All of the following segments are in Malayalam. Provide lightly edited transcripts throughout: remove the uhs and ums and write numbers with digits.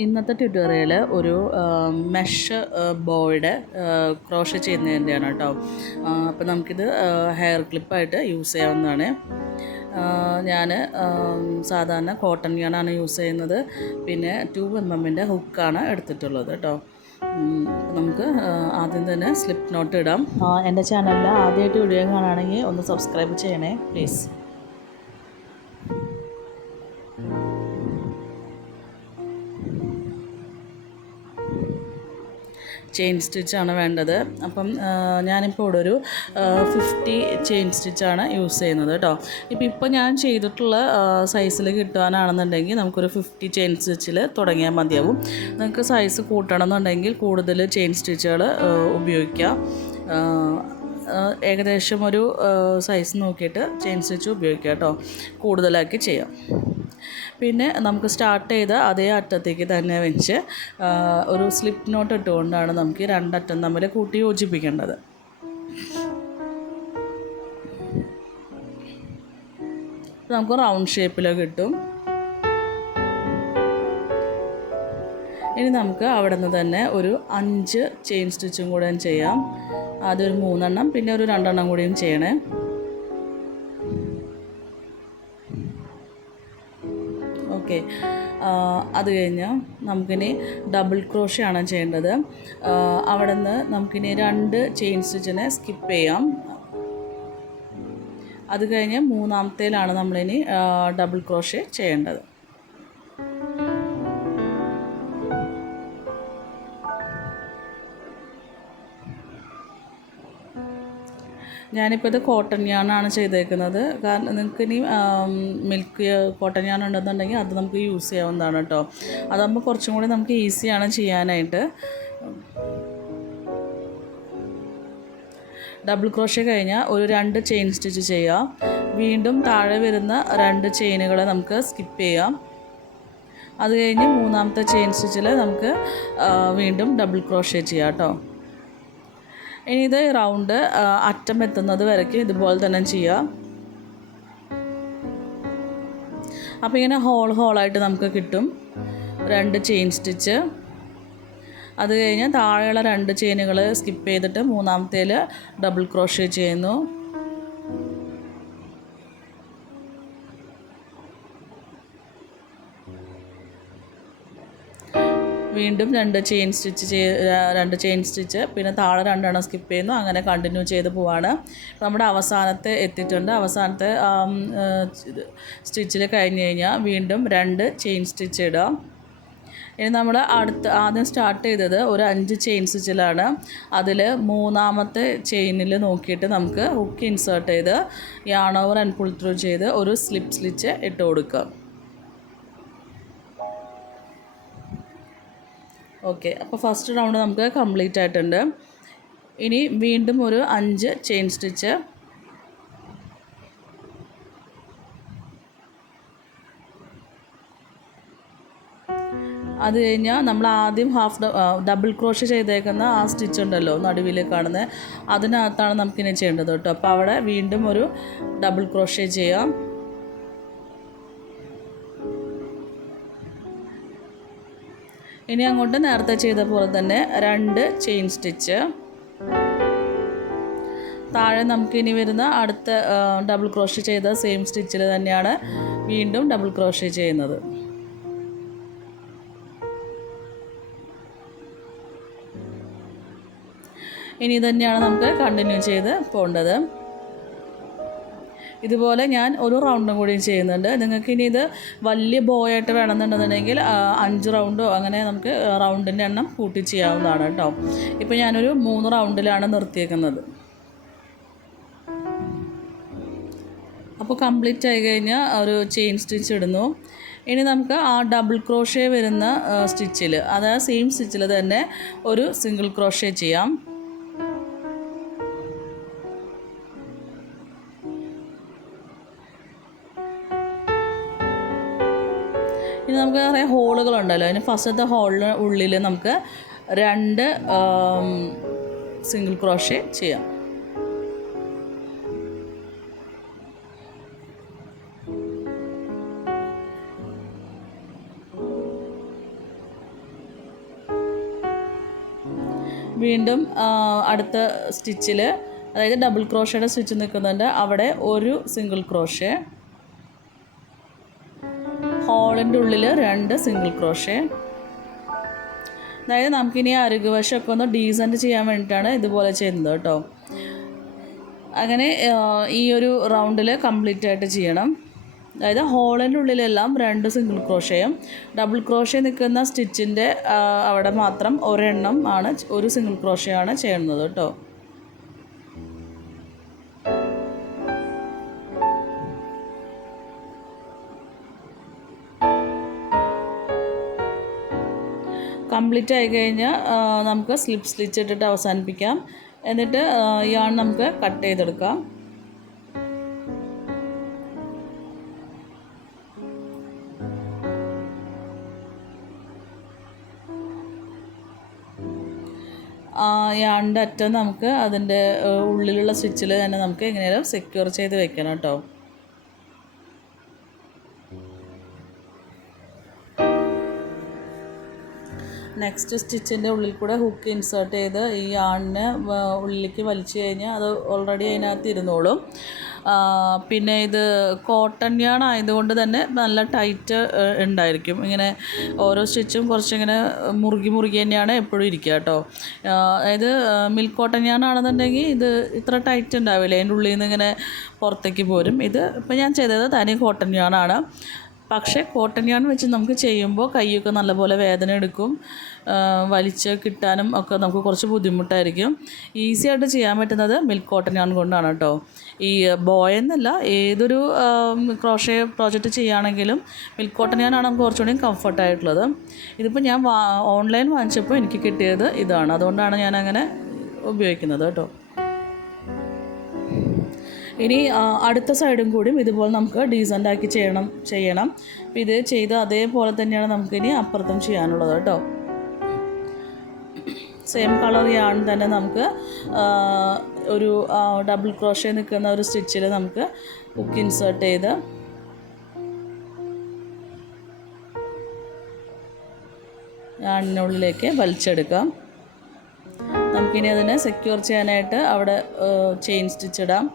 ഇന്നത്തെ ട്യൂട്ടോറിയൽ ഒരു മെഷ് ബോയുടെ ക്രോഷ ചെയ്യുന്നതിൻ്റെയാണ് കേട്ടോ. അപ്പോൾ നമുക്കിത് ഹെയർ ക്ലിപ്പായിട്ട് യൂസ് ചെയ്യാവുന്നതാണ്. ഞാൻ സാധാരണ കോട്ടൺ യാണാണ് യൂസ് ചെയ്യുന്നത്. പിന്നെ 2mm ഹുക്കാണ് എടുത്തിട്ടുള്ളത് കേട്ടോ. നമുക്ക് ആദ്യം തന്നെ സ്ലിപ്പ് നോട്ട് ഇടാം. എൻ്റെ ചാനലിൽ ആദ്യമായിട്ട് വീഡിയോ കാണുകയാണെങ്കിൽ ഒന്ന് സബ്സ്ക്രൈബ് ചെയ്യണേ പ്ലീസ്. ചെയിൻ സ്റ്റിച്ചാണ് വേണ്ടത്. അപ്പം ഞാനിപ്പോൾ ഇവിടെ ഒരു 50 ചെയിൻ സ്റ്റിച്ചാണ് യൂസ് ചെയ്യുന്നത് കേട്ടോ. ഇപ്പോൾ ഞാൻ ചെയ്തിട്ടുള്ള സൈസിൽ കിട്ടുവാനാണെന്നുണ്ടെങ്കിൽ നമുക്കൊരു 50 ചെയിൻ സ്റ്റിച്ചിൽ തുടങ്ങിയാൽ മതിയാവും. നിങ്ങൾക്ക് സൈസ് കൂട്ടണമെന്നുണ്ടെങ്കിൽ കൂടുതൽ ചെയിൻ സ്റ്റിച്ചുകൾ ഉപയോഗിക്കാം. ഏകദേശം ഒരു സൈസ് നോക്കിയിട്ട് ചെയിൻ സ്റ്റിച്ച് ഉപയോഗിക്കാം കേട്ടോ. കൂടുതലാക്കി ചെയ്യാം. പിന്നെ നമുക്ക് സ്റ്റാർട്ട് ചെയ്ത അതേ അറ്റത്തേക്ക് തന്നെ വെച്ച് ഒരു സ്ലിപ്പ് നോട്ട് ഇട്ടുകൊണ്ടാണ് നമുക്ക് രണ്ടറ്റം തമ്മിൽ കൂട്ടി യോജിപ്പിക്കേണ്ടത്. നമുക്ക് റൗണ്ട് ഷേപ്പിൽ കിട്ടും. ഇനി നമുക്ക് അവിടെ നിന്ന് തന്നെ ഒരു 5 ചെയിൻ സ്റ്റിച്ചും കൂടെ ചെയ്യാം. ആദ്യം ഒരു 3 എണ്ണം, പിന്നെ ഒരു 2 എണ്ണം കൂടിയും ചെയ്യണേ. ഓക്കെ, അത് കഴിഞ്ഞാൽ നമുക്കിനി ഡബിൾ ക്രോഷയാണ് ചെയ്യേണ്ടത്. അവിടെ നിന്ന് നമുക്കിനി 2 ചെയിൻ സ്റ്റിച്ചിനെ സ്കിപ്പ് ചെയ്യാം. അത് കഴിഞ്ഞ് 3-ാമത്തേലാണ് നമ്മളിനി ഡബിൾ ക്രോഷേ ചെയ്യേണ്ടത്. ഞാനിപ്പോൾ ഇത് കോട്ടൺ യാണാണ് ചെയ്തേക്കുന്നത്. കാരണം നിങ്ങൾക്ക് ഇനി മിൽക്ക് കോട്ടൺ യാൺ ഉണ്ടെന്നുണ്ടെങ്കിൽ അത് നമുക്ക് യൂസ് ചെയ്യാവുന്നതാണ് കേട്ടോ. അതാകുമ്പോൾ കുറച്ചും കൂടി നമുക്ക് ഈസിയാണ് ചെയ്യാനായിട്ട്. ഡബിൾ ക്രോഷേ കഴിഞ്ഞാൽ ഒരു 2 ചെയിൻ സ്റ്റിച്ച് ചെയ്യാം. വീണ്ടും താഴെ വരുന്ന 2 ചെയിനുകളെ നമുക്ക് സ്കിപ്പ് ചെയ്യാം. അത് കഴിഞ്ഞ് 3-ാമത്തെ ചെയിൻ സ്റ്റിച്ചിൽ നമുക്ക് വീണ്ടും ഡബിൾ ക്രോഷേ ചെയ്യാം കേട്ടോ. ഇനി ഇത് റൗണ്ട് അറ്റം എത്തുന്നത് വരയ്ക്ക് ഇതുപോലെ തന്നെ ചെയ്യാം. അപ്പോൾ ഇങ്ങനെ ഹോളായിട്ട് നമുക്ക് കിട്ടും 2 ചെയിൻ സ്റ്റിച്ച്. അത് കഴിഞ്ഞ് താഴെയുള്ള 2 ചെയിനുകൾ സ്കിപ്പ് ചെയ്തിട്ട് 3-ാമത്തേൽ ഡബിൾ ക്രോഷേ ചെയ്യുന്നു. വീണ്ടും 2 ചെയിൻ സ്റ്റിച്ച് പിന്നെ താഴെ 2 എണ്ണം സ്കിപ്പ് ചെയ്യുന്നു. അങ്ങനെ കണ്ടിന്യൂ ചെയ്ത് പോവാണ്. നമ്മുടെ അവസാനത്തെ എത്തിയിട്ടുണ്ട്. അവസാനത്തെ സ്റ്റിച്ചിൽ കഴിഞ്ഞ് കഴിഞ്ഞാൽ വീണ്ടും 2 ചെയിൻ സ്റ്റിച്ച് ഇടാം. ഇനി നമ്മൾ ആദ്യം സ്റ്റാർട്ട് ചെയ്തത് ഒരു 5 ചെയിൻ സ്റ്റിച്ചിലാണ്. അതിൽ 3-ാമത്തെ ചെയിനിൽ നോക്കിയിട്ട് നമുക്ക് ഹുക്ക് ഇൻസേർട്ട് ചെയ്ത് yarn over and pull through ചെയ്ത് ഒരു സ്ലിപ്പ് സ്റ്റിച്ച് ഇട്ട് കൊടുക്കുക. ഓക്കെ, അപ്പോൾ ഫസ്റ്റ് റൗണ്ട് നമുക്ക് കംപ്ലീറ്റ് ആയിട്ടുണ്ട്. ഇനി വീണ്ടും ഒരു 5 ചെയിൻ സ്റ്റിച്ച്. അത് കഴിഞ്ഞാൽ നമ്മൾ ആദ്യം ഡബിൾ ക്രോഷേ ചെയ്തേക്കുന്ന ആ സ്റ്റിച്ച് ഉണ്ടല്ലോ നടുവിൽ കാണുന്നത്, അതിനകത്താണ് നമുക്കിനി ചെയ്യേണ്ടത് കേട്ടോ. അപ്പോൾ അവിടെ വീണ്ടും ഒരു ഡബിൾ ക്രോഷേ ചെയ്യാം. ഇനി അങ്ങോട്ട് നേരത്തെ ചെയ്ത പോലെ തന്നെ 2 ചെയിൻ സ്റ്റിച്ച്. താഴെ നമുക്കിനി വരുന്ന അടുത്ത ഡബിൾ ക്രോഷേ ചെയ്ത സെയിം സ്റ്റിച്ചിൽ തന്നെയാണ് വീണ്ടും ഡബിൾ ക്രോഷേ ചെയ്യുന്നത്. ഇനി തന്നെയാണ് നമുക്ക് കണ്ടിന്യൂ ചെയ്ത് പോകേണ്ടത്. ഇതുപോലെ ഞാൻ ഒരു റൗണ്ടും കൂടി ചെയ്യുന്നുണ്ട്. നിങ്ങൾക്ക് ഇനി ഇത് വലിയ ബോയായിട്ട് വേണമെന്നുണ്ടെന്നുണ്ടെങ്കിൽ 5 റൗണ്ടോ അങ്ങനെ നമുക്ക് റൗണ്ടിൻ്റെ എണ്ണം കൂട്ടി ചെയ്യാവുന്നതാണ് കേട്ടോ. ഇപ്പോൾ ഞാനൊരു 3 റൗണ്ടിലാണ് നിർത്തിയേക്കുന്നത്. അപ്പോൾ കംപ്ലീറ്റ് ആയി കഴിഞ്ഞാൽ ഒരു ചെയിൻ സ്റ്റിച്ച് ഇടുന്നു. ഇനി നമുക്ക് ആ ഡബിൾ ക്രോഷേ വരുന്ന സ്റ്റിച്ചിൽ, അതായത് സെയിം സ്റ്റിച്ചിൽ തന്നെ ഒരു സിംഗിൾ ക്രോഷേ ചെയ്യാം. ഇനി നമുക്ക് കുറേ ഹോളുകളുണ്ടല്ലോ. അതിന് ഫസ്റ്റത്തെ ഹോളിന് ഉള്ളിൽ നമുക്ക് 2 സിംഗിൾ ക്രോഷേ ചെയ്യാം. വീണ്ടും അടുത്ത സ്റ്റിച്ചിൽ, അതായത് ഡബിൾ ക്രോഷയുടെ സ്റ്റിച്ച് നിൽക്കുന്നുണ്ട്, അവിടെ ഒരു സിംഗിൾ ക്രോഷേ, ഹോളിൻ്റെ ഉള്ളിൽ 2 സിംഗിൾ ക്രോഷേ. അതായത് നമുക്കിനി അരികുവശമൊക്കെ ഒന്ന് ഡീസൻറ്റ് ചെയ്യാൻ വേണ്ടിയിട്ടാണ് ഇതുപോലെ ചെയ്യുന്നത് കേട്ടോ. അങ്ങനെ ഈ ഒരു റൗണ്ടിൽ കംപ്ലീറ്റ് ആയിട്ട് ചെയ്യണം. അതായത് ഹോളിൻ്റെ ഉള്ളിലെല്ലാം 2 സിംഗിൾ ക്രോഷയും, ഡബിൾ ക്രോഷേ നിൽക്കുന്ന സ്റ്റിച്ചിൻ്റെ അവിടെ മാത്രം ഒരെണ്ണം ആണ്, ഒരു സിംഗിൾ ക്രോഷയാണ് ചെയ്യുന്നത് കേട്ടോ. കംപ്ലീറ്റ് ആയി കഴിഞ്ഞാൽ നമുക്ക് സ്ലിപ്പ് സ്റ്റിച്ച് ഇട്ടിട്ട് അവസാനിപ്പിക്കാം. എന്നിട്ട് യാൺ നമുക്ക് കട്ട് ചെയ്തെടുക്കാം. യാണിൻ്റെ അറ്റം നമുക്ക് അതിൻ്റെ ഉള്ളിലുള്ള സ്റ്റിച്ചിൽ തന്നെ നമുക്ക് എങ്ങനെയാലും സെക്യൂർ ചെയ്ത് വെക്കണം കേട്ടോ. നെക്സ്റ്റ് സ്റ്റിച്ചിൻ്റെ ഉള്ളിൽ കൂടെ ഹുക്ക് ഇൻസേർട്ട് ചെയ്ത് ഈ യാണിനെ ഉള്ളിലേക്ക് വലിച്ചു കഴിഞ്ഞാൽ അത് ഓൾറെഡി അതിനകത്ത് ഇരുന്നോളും. പിന്നെ ഇത് കോട്ടൺ യാൺ ആയതുകൊണ്ട് തന്നെ നല്ല ടൈറ്റ് ഉണ്ടായിരിക്കും. ഇങ്ങനെ ഓരോ സ്റ്റിച്ചും കുറച്ചിങ്ങനെ മുറുകി തന്നെയാണ് എപ്പോഴും ഇരിക്കുക കേട്ടോ. അതായത് മിൽക്ക് കോട്ടൺ യാൺ ആണെന്നുണ്ടെങ്കിൽ ഇത് ഇത്ര ടൈറ്റ് ഉണ്ടാവില്ല, അതിൻ്റെ ഉള്ളിൽ നിന്ന് ഇങ്ങനെ പുറത്തേക്ക് പോരും. ഇത് ഇപ്പോൾ ഞാൻ ചെയ്തത് തനി കോട്ടൺ യാൺ ആണ്. പക്ഷേ കോട്ടൺ യാൺ വെച്ച് നമുക്ക് ചെയ്യുമ്പോൾ കൈയൊക്കെ നല്ലപോലെ വേദന എടുക്കും, വലിച്ച് കിട്ടാനും ഒക്കെ നമുക്ക് കുറച്ച് ബുദ്ധിമുട്ടായിരിക്കും. ഈസി ആയിട്ട് ചെയ്യാൻ പറ്റുന്നത് മിൽക്ക് കോട്ടൺ യാൺ കൊണ്ടാണ് കേട്ടോ. ഈ ബോയ് എന്നല്ല, ഏതൊരു ക്രോഷേ പ്രോജക്റ്റ് ചെയ്യുകയാണെങ്കിലും മിൽക്ക് കോട്ടൺ യാൺ ആണ് നമുക്ക് കുറച്ചുകൂടി കംഫർട്ടായിട്ടുള്ളത്. ഇതിപ്പോൾ ഞാൻ ഓൺലൈൻ വാങ്ങിച്ചപ്പോൾ എനിക്ക് കിട്ടിയത് ഇതാണ്, അതുകൊണ്ടാണ് ഞാൻ അങ്ങനെ ഉപയോഗിക്കുന്നത് കേട്ടോ. ഇനി അടുത്ത സൈഡും കൂടിയും ഇതുപോലെ നമുക്ക് ഡീസൻ്റാക്കി ചെയ്യണം. അപ്പോൾ ഇത് ചെയ്ത് അതേപോലെ തന്നെയാണ് നമുക്കിനി അപ്പുറത്തും ചെയ്യാനുള്ളത് കേട്ടോ. സെയിം കളർ യാൺ തന്നെ നമുക്ക് ഒരു ഡബിൾ ക്രോഷേ നിൽക്കുന്ന ഒരു സ്റ്റിച്ചിൽ നമുക്ക് ഹുക്ക് ഇൻസേർട്ട് ചെയ്ത് യാണിനുള്ളിലേക്ക് വലിച്ചെടുക്കാം. നമുക്കിനി അതിനെ സെക്യൂർ ചെയ്യാനായിട്ട് അവിടെ ചെയിൻ സ്റ്റിച്ച് ഇടാം.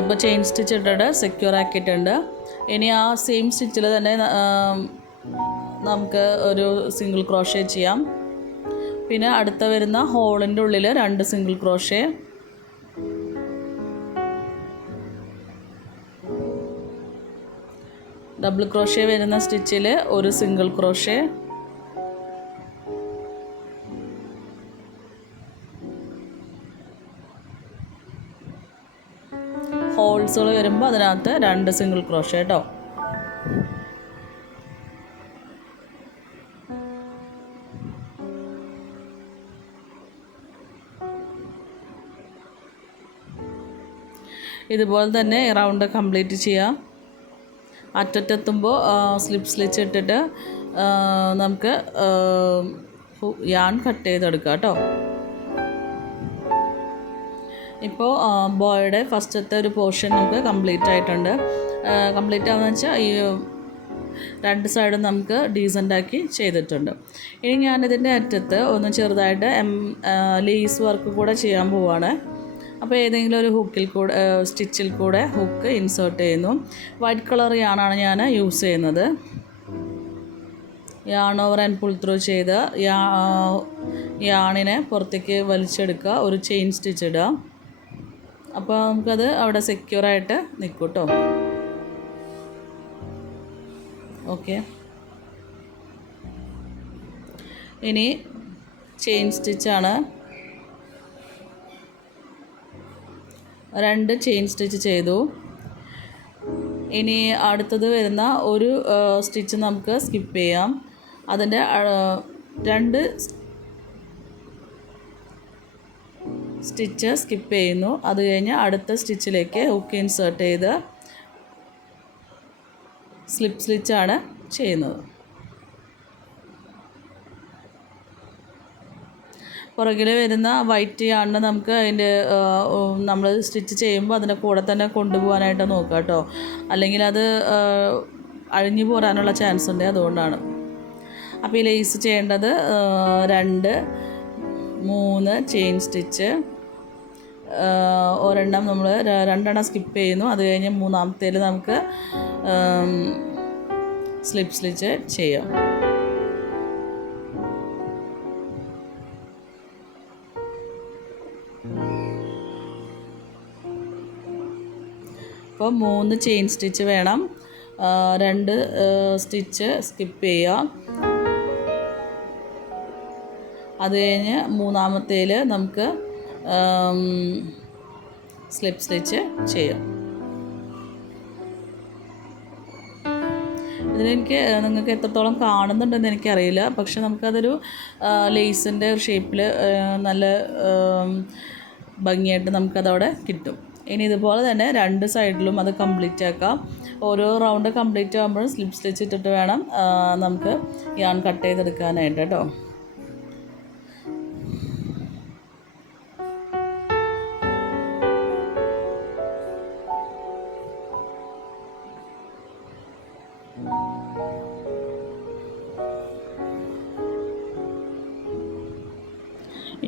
ഇപ്പോൾ ചെയിൻ സ്റ്റിച്ച് ഇട്ടിട്ട് സെക്യൂർ ആക്കിയിട്ടുണ്ട്. ഇനി ആ സെയിം സ്റ്റിച്ചിൽ തന്നെ നമുക്ക് ഒരു സിംഗിൾ ക്രോഷേ ചെയ്യാം. പിന്നെ അടുത്ത വരുന്ന ഹോളിൻ്റെ ഉള്ളിൽ 2 സിംഗിൾ ക്രോഷേ, ഡബിൾ ക്രോഷേ വരുന്ന സ്റ്റിച്ചിൽ ഒരു സിംഗിൾ ക്രോഷേ, ഹോൾസുകൾ വരുമ്പോൾ അതിനകത്ത് 2 സിംഗിൾ ക്രോഷേ കേട്ടോ. ഇതുപോലെ തന്നെ റൗണ്ട് കംപ്ലീറ്റ് ചെയ്യാം. അറ്റത്തെത്തുമ്പോൾ സ്ലിപ്പ് സ്റ്റിച്ച് ഇട്ടിട്ട് നമുക്ക് യാൺ കട്ട് ചെയ്തെടുക്കാം കേട്ടോ. ഇപ്പോൾ ബോയുടെ ഫസ്റ്റത്തെ ഒരു പോർഷൻ നമുക്ക് കംപ്ലീറ്റ് ആയിട്ടുണ്ട്. കംപ്ലീറ്റ് ആവുമെന്ന് വെച്ചാൽ ഈ 2 സൈഡും നമുക്ക് ഡീസൻ്റാക്കി ചെയ്തിട്ടുണ്ട്. ഇനി ഞാനിതിൻ്റെ അറ്റത്ത് ഒന്ന് ചെറുതായിട്ട് ലേസ് വർക്ക് കൂടെ ചെയ്യാൻ പോവുകയാണ്. അപ്പോൾ ഏതെങ്കിലും ഒരു സ്റ്റിച്ചിൽ കൂടെ ഹുക്ക് ഇൻസേർട്ട് ചെയ്യുന്നു. വൈറ്റ് കളർ യാണാണ് ഞാൻ യൂസ് ചെയ്യുന്നത്. Yarn over and pull through ചെയ്ത് യാണിനെ പുറത്തേക്ക് വലിച്ചെടുക്കുക, ഒരു ചെയിൻ സ്റ്റിച്ച് ഇടുക. അപ്പോൾ നമുക്കത് അവിടെ സെക്യൂറായിട്ട് നിൽക്കും കേട്ടോ. ഓക്കെ, ഇനി ചെയിൻ സ്റ്റിച്ചാണ്. 2 ചെയിൻ സ്റ്റിച്ച് ചെയ്തു. ഇനി അടുത്തത് വരുന്ന ഒരു സ്റ്റിച്ച് നമുക്ക് സ്കിപ്പ് ചെയ്യാം. അതിൻ്റെ 2 സ്റ്റിച്ച് സ്കിപ്പ് ചെയ്യുന്നു. അത് കഴിഞ്ഞ് അടുത്ത സ്റ്റിച്ചിലേക്ക് ഹുക്ക് ഇൻസേർട്ട് ചെയ്ത് സ്ലിപ്പ് സ്റ്റിച്ചാണ് ചെയ്യുന്നത്. പുറകിൽ വരുന്ന വൈറ്റ് യാണിന് നമുക്ക് അതിൻ്റെ നമ്മൾ സ്റ്റിച്ച് ചെയ്യുമ്പോൾ അതിൻ്റെ കൂടെ തന്നെ കൊണ്ടുപോകാനായിട്ട് നോക്കുക കേട്ടോ, അല്ലെങ്കിൽ അത് അഴിഞ്ഞു പോരാനുള്ള ചാൻസ് ഉണ്ട്, അതുകൊണ്ടാണ്. അപ്പോൾ ഈ ലേസ് ചെയ്യേണ്ടത് 2 3 ചെയിൻ സ്റ്റിച്ച്, ഒരെണ്ണം നമ്മൾ 2 എണ്ണം സ്കിപ്പ് ചെയ്യുന്നു. അത് കഴിഞ്ഞ് മൂന്നാമത്തേൽ നമുക്ക് സ്ലിപ്പ് സ്റ്റിച്ച് ചെയ്യാം. അപ്പോൾ 3 ചെയിൻ സ്റ്റിച്ച് വേണം, 2 സ്റ്റിച്ച് സ്കിപ്പ് ചെയ്യുക. അത് കഴിഞ്ഞ് മൂന്നാമത്തേൽ നമുക്ക് സ്ലിപ്പ് സ്റ്റിച്ച് ചെയ്യാം. ഇതിലെനിക്ക് നിങ്ങൾക്ക് എത്രത്തോളം കാണുന്നുണ്ടെന്ന് എനിക്കറിയില്ല, പക്ഷെ നമുക്കതൊരു ലേസിൻ്റെ ഷേപ്പിൽ നല്ല ഭംഗിയായിട്ട് നമുക്കതവിടെ കിട്ടും. ഇനി ഇതുപോലെ തന്നെ 2 സൈഡിലും അത് കംപ്ലീറ്റ് ആക്കാം. ഓരോ റൗണ്ട് കംപ്ലീറ്റ് ആകുമ്പോഴും സ്ലിപ്പ് സ്റ്റിച്ച് ഇട്ടിട്ട് വേണം നമുക്ക് യാൺ കട്ട് ചെയ്തെടുക്കാനായിട്ട് കേട്ടോ.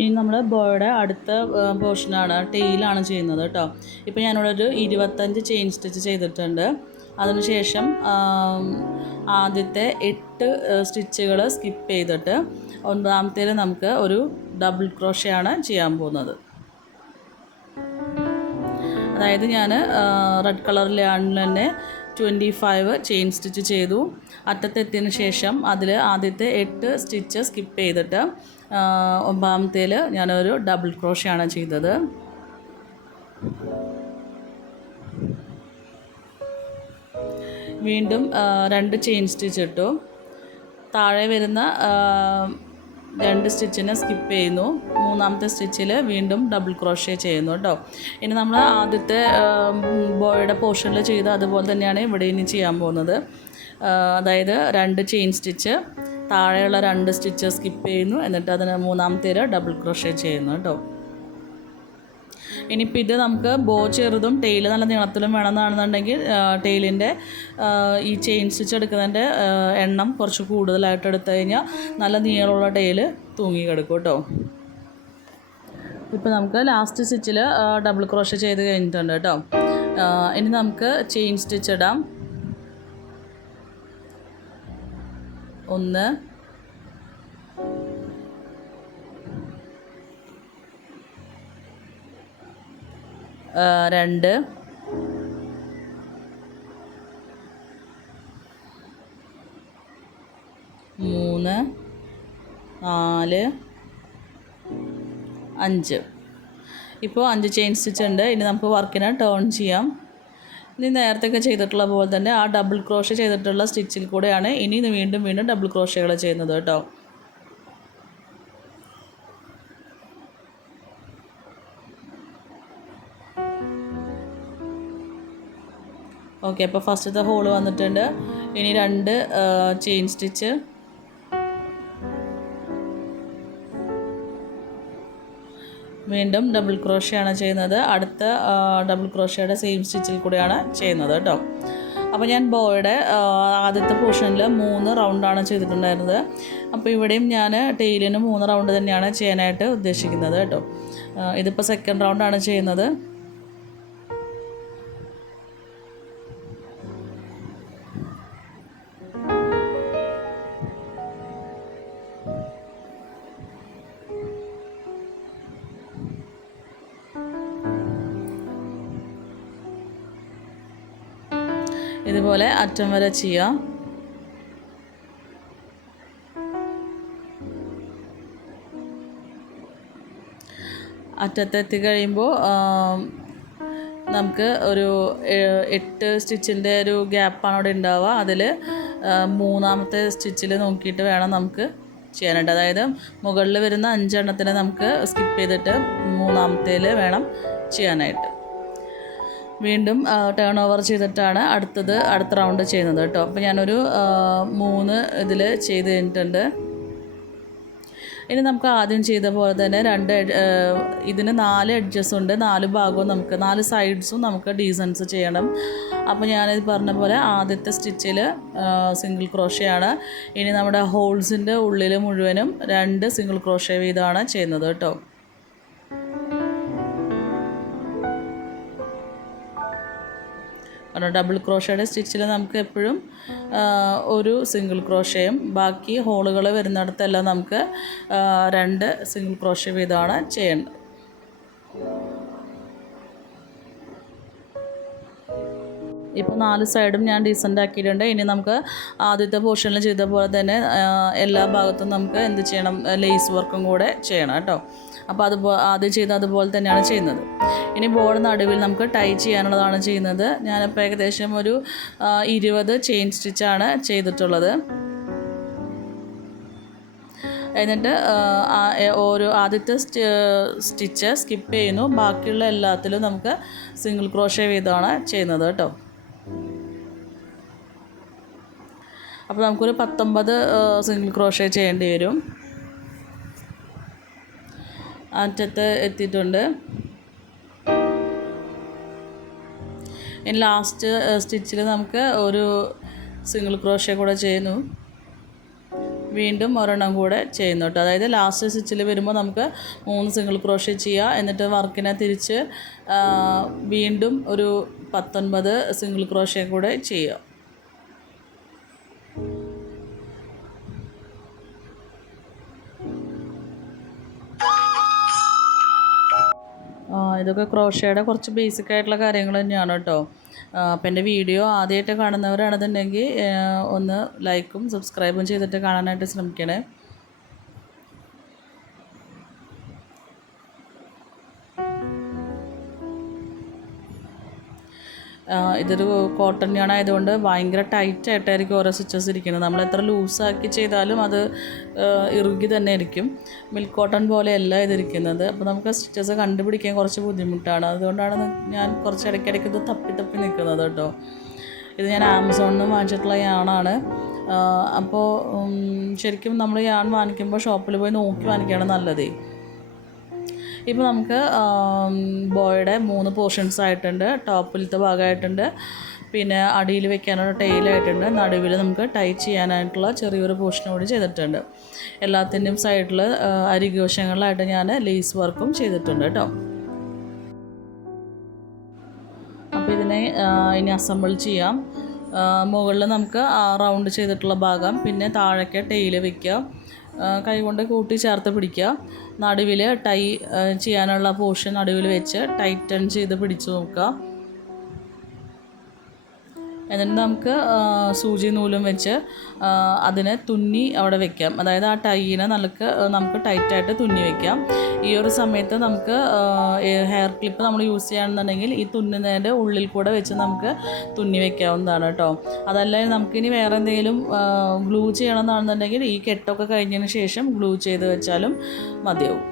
ഇനി നമ്മൾ ബോയുടെ അടുത്ത പോർഷനാണ്, ടെയിലാണ് ചെയ്യുന്നത് കേട്ടോ. ഇപ്പോൾ ഞാനിവിടെ ഒരു 25 ചെയിൻ സ്റ്റിച്ച് ചെയ്തിട്ടുണ്ട്. അതിനുശേഷം ആദ്യത്തെ 8 സ്റ്റിച്ചുകൾ സ്കിപ്പ് ചെയ്തിട്ട് 9ാമത്തേൽ നമുക്ക് ഒരു ഡബിൾ ക്രോഷയാണ് ചെയ്യാൻ പോകുന്നത്. അതായത് ഞാൻ റെഡ് കളറിലാണെങ്കിൽ തന്നെ 25 ചെയിൻ സ്റ്റിച്ച് ചെയ്തു. അറ്റത്തെത്തിയതിന് ശേഷം അതിൽ ആദ്യത്തെ 8 സ്റ്റിച്ച് സ്കിപ്പ് ചെയ്തിട്ട് 9ാമത്തേൽ ഞാനൊരു ഡബിൾ ക്രോഷയാണ് ചെയ്തത്. വീണ്ടും 2 ചെയിൻ സ്റ്റിച്ച് ഇട്ടു. താഴെ വരുന്ന 2 സ്റ്റിച്ചിനെ സ്കിപ്പ് ചെയ്യുന്നു. 3ാമത്തെ സ്റ്റിച്ചിൽ വീണ്ടും ഡബിൾ ക്രോഷേ ചെയ്യുന്നു കേട്ടോ. ഇനി നമ്മൾ ആദ്യത്തെ ബോയുടെ പോർഷനിൽ ചെയ്ത അതുപോലെ തന്നെയാണ് ഇവിടെ ഇനി ചെയ്യാൻ പോകുന്നത്. അതായത് 2 ചെയിൻ സ്റ്റിച്ച്, താഴെയുള്ള 2 സ്റ്റിച്ച് സ്കിപ്പ് ചെയ്യുന്നു, എന്നിട്ട് അതിന് 3ാമത്തേൽ ഡബിൾ ക്രോഷേ ചെയ്യുന്നു കേട്ടോ. ഇനിയിപ്പോൾ ഇത് നമുക്ക് ബോ ചെറുതും ടെയിൽ നല്ല നീളത്തിലും വേണമെന്നാണെന്നുണ്ടെങ്കിൽ ടെയിലിൻ്റെ ഈ ചെയിൻ സ്റ്റിച്ച് എടുക്കുന്നതിൻ്റെ എണ്ണം കുറച്ച് കൂടുതലായിട്ട് എടുത്തു കഴിഞ്ഞാൽ നല്ല നീളമുള്ള ടെയിൽ തൂങ്ങി കിടക്കും കേട്ടോ. ഇപ്പോൾ നമുക്ക് ലാസ്റ്റ് സ്റ്റിച്ചിൽ ഡബിൾ ക്രോഷേ ചെയ്ത് കഴിഞ്ഞിട്ടുണ്ട് കേട്ടോ. ഇനി നമുക്ക് ചെയിൻ സ്റ്റിച്ച് ഇടാം. 1 2 3 4 5. ഇപ്പോൾ 5 ചെയിൻ സ്റ്റിച്ച് ഉണ്ട്. ഇനി നമുക്ക് വർക്കിനെ ടേൺ ചെയ്യാം. ഇനി നേരത്തെ ചെയ്തിട്ടുള്ള പോലെ തന്നെ ആ ഡബിൾ ക്രോഷേ ചെയ്തിട്ടുള്ള സ്റ്റിച്ചിൽ കൂടെയാണ് ഇനി വീണ്ടും ഡബിൾ ക്രോഷകൾ ചെയ്യുന്നത് കേട്ടോ. ഓക്കെ, അപ്പോൾ ഫസ്റ്റത്തെ ഹോൾ വന്നിട്ടുണ്ട്. ഇനി 2 ചെയിൻ സ്റ്റിച്ച്, വീണ്ടും ഡബിൾ ക്രോഷയാണ് ചെയ്യുന്നത്. അടുത്ത ഡബിൾ ക്രോഷയുടെ സെയിം സ്റ്റിച്ചിൽ കൂടെയാണ് ചെയ്യുന്നത് കേട്ടോ. അപ്പോൾ ഞാൻ ബോയുടെ ആദ്യത്തെ പോർഷനിൽ 3 റൗണ്ടാണ് ചെയ്തിട്ടുണ്ടായിരുന്നത്. അപ്പോൾ ഇവിടെയും ഞാൻ ടെയിലിന് 3 റൗണ്ട് തന്നെയാണ് ചെയ്യാനായിട്ട് ഉദ്ദേശിക്കുന്നത് കേട്ടോ. ഇതിപ്പോൾ സെക്കൻഡ് റൗണ്ടാണ് ചെയ്യുന്നത്. ഇതുപോലെ അറ്റം വരെ ചെയ്യാം. അറ്റത്തെത്തി കഴിയുമ്പോൾ നമുക്ക് ഒരു 8 സ്റ്റിച്ചിൻ്റെ ഒരു ഗ്യാപ്പാണ് അവിടെ ഉണ്ടാവുക. അതിൽ 3ാമത്തെ സ്റ്റിച്ചിൽ നോക്കിയിട്ട് വേണം നമുക്ക് ചെയ്യാനായിട്ട്. അതായത് മുകളിൽ വരുന്ന 5 എണ്ണത്തിനെ നമുക്ക് സ്കിപ്പ് ചെയ്തിട്ട് 3-ാമത്തേൽ വേണം ചെയ്യാനായിട്ട്. വീണ്ടും ടേൺ ഓവർ ചെയ്തിട്ടാണ് അടുത്ത റൗണ്ട് ചെയ്യുന്നത് കേട്ടോ. അപ്പോൾ ഞാനൊരു 3 ഇതിൽ ചെയ്ത് കഴിഞ്ഞിട്ടുണ്ട്. ഇനി നമുക്ക് ആദ്യം ചെയ്ത പോലെ തന്നെ ഇതിന് 4 എഡ്ജസ് ഉണ്ട്. 4 ഭാഗവും 4 സൈഡ്സും നമുക്ക് ഡീസൻസ് ചെയ്യണം. അപ്പോൾ ഞാനിത് പറഞ്ഞ പോലെ ആദ്യത്തെ സ്റ്റിച്ചിൽ സിംഗിൾ ക്രോഷയാണ്. ഇനി നമ്മുടെ ഹോൾസിൻ്റെ ഉള്ളിൽ മുഴുവനും 2 സിംഗിൾ ക്രോഷേ വീതമാണ് ചെയ്യുന്നത് കേട്ടോ. ഡബിൾ ക്രോഷയുടെ സ്റ്റിച്ചിൽ നമുക്ക് എപ്പോഴും ഒരു സിംഗിൾ ക്രോഷയും ബാക്കി ഹോളുകൾ വരുന്നിടത്തെല്ലാം നമുക്ക് 2 സിംഗിൾ ക്രോഷ വീതമാണ് ചെയ്യേണ്ടത്. ഇപ്പോൾ 4 സൈഡും ഞാൻ ഡീസൻ്റ് ആക്കിയിട്ടുണ്ട്. ഇനി നമുക്ക് ആദ്യത്തെ പോർഷനിൽ ചെയ്ത പോലെ തന്നെ എല്ലാ ഭാഗത്തും നമുക്ക് എന്ത് ചെയ്യണം, ലേസ് വർക്കും കൂടെ ചെയ്യണം കേട്ടോ. അപ്പോൾ ആദ്യം ചെയ്ത് അതുപോലെ തന്നെയാണ് ചെയ്യുന്നത്. ഇനി ബോർഡ് നടുവിൽ നമുക്ക് ടൈ ചെയ്യാനുള്ളതാണ് ചെയ്യുന്നത്. ഞാനിപ്പോൾ ഏകദേശം ഒരു 20 ചെയിൻ സ്റ്റിച്ചാണ് ചെയ്തിട്ടുള്ളത്. എന്നിട്ട് ആദ്യത്തെ സ്റ്റിച്ച് സ്കിപ്പ് ചെയ്യുന്നു. ബാക്കിയുള്ള എല്ലാത്തിലും നമുക്ക് സിംഗിൾ ക്രോഷേ വീതമാണ് ചെയ്യുന്നത് കേട്ടോ. അപ്പോൾ നമുക്കൊരു 19 സിംഗിൾ ക്രോഷേ ചെയ്യേണ്ടി വരും. അറ്റത്ത് എത്തിയിട്ടുണ്ട്. ഇനി ലാസ്റ്റ് സ്റ്റിച്ചിൽ നമുക്ക് ഒരു സിംഗിൾ ക്രോഷേ കൂടെ ചെയ്യുന്നു. വീണ്ടും ഒരെണ്ണം കൂടെ ചെയ്യുന്നു കേട്ടോ. അതായത് ലാസ്റ്റ് സ്റ്റിച്ചിൽ വരുമ്പോൾ നമുക്ക് 3 സിംഗിൾ ക്രോഷേ ചെയ്യുക. എന്നിട്ട് വർക്കിനെ തിരിച്ച് വീണ്ടും ഒരു 19 സിംഗിൾ ക്രോഷേ കൂടെ ചെയ്യുക. ഇതൊക്കെ ക്രോഷയുടെ കുറച്ച് ബേസിക് ആയിട്ടുള്ള കാര്യങ്ങൾ തന്നെയാണ് കേട്ടോ. അപ്പോൾ എൻ്റെ വീഡിയോ ആദ്യമായിട്ട് കാണുന്നവരാണെന്നുണ്ടെങ്കിൽ ഒന്ന് ലൈക്കും സബ്സ്ക്രൈബും ചെയ്തിട്ട് കാണാനായിട്ട് ശ്രമിക്കണേ. ഇതൊരു കോട്ടൺ yarn ആയതുകൊണ്ട് ഭയങ്കര ടൈറ്റായിട്ടായിരിക്കും ഓരോ സ്റ്റിച്ചസ് ഇരിക്കുന്നത്. നമ്മൾ എത്ര ലൂസാക്കി ചെയ്താലും അത് ഇറുകി തന്നെ ഇരിക്കും. മിൽക്ക് കോട്ടൺ പോലെയല്ല ഇതിരിക്കുന്നത്. അപ്പോൾ നമുക്ക് സ്റ്റിച്ചസ് കണ്ടുപിടിക്കാൻ കുറച്ച് ബുദ്ധിമുട്ടാണ്. അതുകൊണ്ടാണ് ഞാൻ കുറച്ച് ഇടയ്ക്കിടയ്ക്ക് ഇത് തപ്പി നിൽക്കുന്നത് കേട്ടോ. ഇത് ഞാൻ ആമസോണിൽ നിന്ന് വാങ്ങിച്ചിട്ടുള്ള yarn. അപ്പോൾ ശരിക്കും നമ്മൾ yarn വാങ്ങിക്കുമ്പോൾ ഷോപ്പിൽ പോയി നോക്കി വാങ്ങിക്കുകയാണ് നല്ലത്. ഇപ്പോൾ നമുക്ക് ബോയുടെ 3 പോർഷൻസ് ആയിട്ടുണ്ട്. ടോപ്പിലത്തെ ഭാഗമായിട്ടുണ്ട്, പിന്നെ അടിയിൽ വെക്കാനുള്ള ടെയിലായിട്ടുണ്ട്, നടുവിൽ നമുക്ക് ടൈ ചെയ്യാനായിട്ടുള്ള ചെറിയൊരു പോർഷൻ കൂടി ചെയ്തിട്ടുണ്ട്. എല്ലാത്തിൻ്റെയും സൈഡിൽ അരികുവശങ്ങളിലായിട്ട് ഞാൻ ലേസ് വർക്കും ചെയ്തിട്ടുണ്ട് കേട്ടോ. അപ്പോൾ ഇതിനെ ഇനി അസംബിൾ ചെയ്യാം. മുകളിൽ നമുക്ക് റൗണ്ട് ചെയ്തിട്ടുള്ള ഭാഗം, പിന്നെ താഴേക്ക് ടെയിൽ വയ്ക്കുക, കൈകൊണ്ട് കൂട്ടി ചേർത്ത് പിടിക്കുക. നടുവിൽ ടൈ ചെയ്യാനുള്ള പോർഷൻ നടുവിൽ വെച്ച് ടൈറ്റൻ ചെയ്ത് പിടിച്ച് നോക്കുക. എന്നിട്ട് നമുക്ക് സൂചി നൂലും വെച്ച് അതിനെ തുന്നി അവിടെ വെക്കാം. അതായത് ആ ടൈയിനെ നമുക്ക് ടൈറ്റായിട്ട് തുന്നി വെക്കാം. ഈ ഒരു സമയത്ത് നമുക്ക് ഹെയർ ക്ലിപ്പ് നമ്മൾ യൂസ് ചെയ്യുകയാണെന്നുണ്ടെങ്കിൽ ഈ തുന്നുന്നതിൻ്റെ ഉള്ളിൽ കൂടെ വെച്ച് നമുക്ക് തുന്നി വെക്കാവുന്നതാണ് കേട്ടോ. അതല്ല നമുക്കിനി വേറെ എന്തെങ്കിലും ഗ്ലൂ ചെയ്യണമെന്നാണെന്നുണ്ടെങ്കിൽ ഈ കെട്ടൊക്കെ കഴിഞ്ഞതിന് ശേഷം ഗ്ലൂ ചെയ്ത് വെച്ചാലും മതിയാവും.